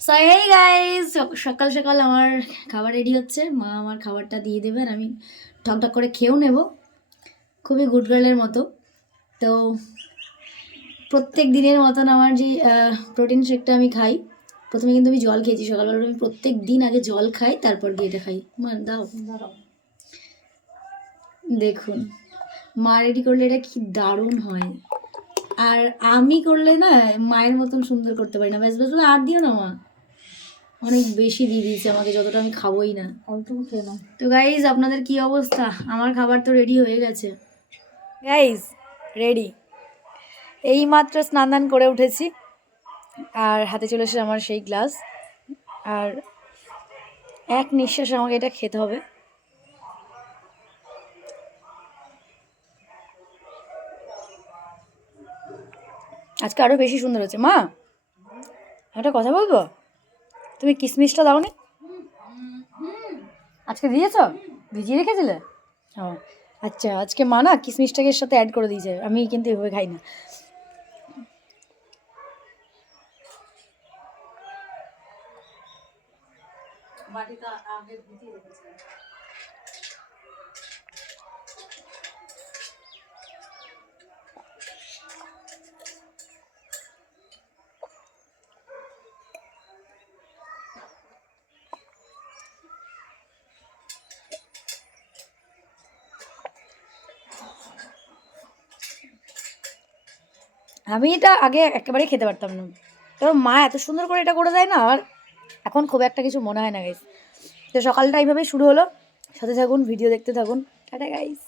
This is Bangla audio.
সো এই গাইস, সকাল সকাল আমার খাবার রেডি হচ্ছে। মা আমার খাবারটা দিয়ে দেবে আর আমি ঠকঠক করে খেয়েও নেব, খুবই গুড গার্লের মতো। তো প্রত্যেক দিনের মতন আমার যে প্রোটিন শেকটা আমি খাই। প্রথমে কিন্তু আমি জল খেয়েছি সকালবেলা, আমি প্রত্যেক দিন আগে জল খাই তারপর গিয়ে এটা খাই। মা দাও, দেখুন মা রেডি করলে এটা কি দারুণ হয়। আর আমি করলে না মায়ের মতন সুন্দর করতে পারি না। ব্যাস ব্যাস ব্যাস, আর দিও না মা, অনেক বেশি দিয়ে দিয়েছে আমাকে, যতটা আমি খাবোই না। তো গাইজ, আপনাদের কি অবস্থা? আমার খাবার তো রেডি হয়ে গেছে গাইজ, রেডি। এই মাত্র স্নান দান করে উঠেছি আর হাতে চলে এসেছে আমার সেই গ্লাস, আর এক নিঃশ্বাসে আমাকে এটা খেতে হবে। আজকে আরও বেশি সুন্দর হচ্ছে। মা, একটা কথা বলবো, তুমি কিশমিশটা দাও নি আজকে? দিয়েছ? ভিজিয়ে রেখেছিলে? ও আচ্ছা, আজকে মা না কিশমিশটাকে এর সাথে অ্যাড করে দিয়েছে, আমি কিন্তু এভাবে খাই না। আমি এটা আগে একেবারেই খেতে পারতাম না, তবে মা এত সুন্দর করে এটা করে দেয় না, আর এখন খুব একটা কিছু মনে হয় না গাইস। তো সকালটা এইভাবেই শুরু হলো, সাথে থাকুন, ভিডিও দেখতে থাকুন। Tata guys.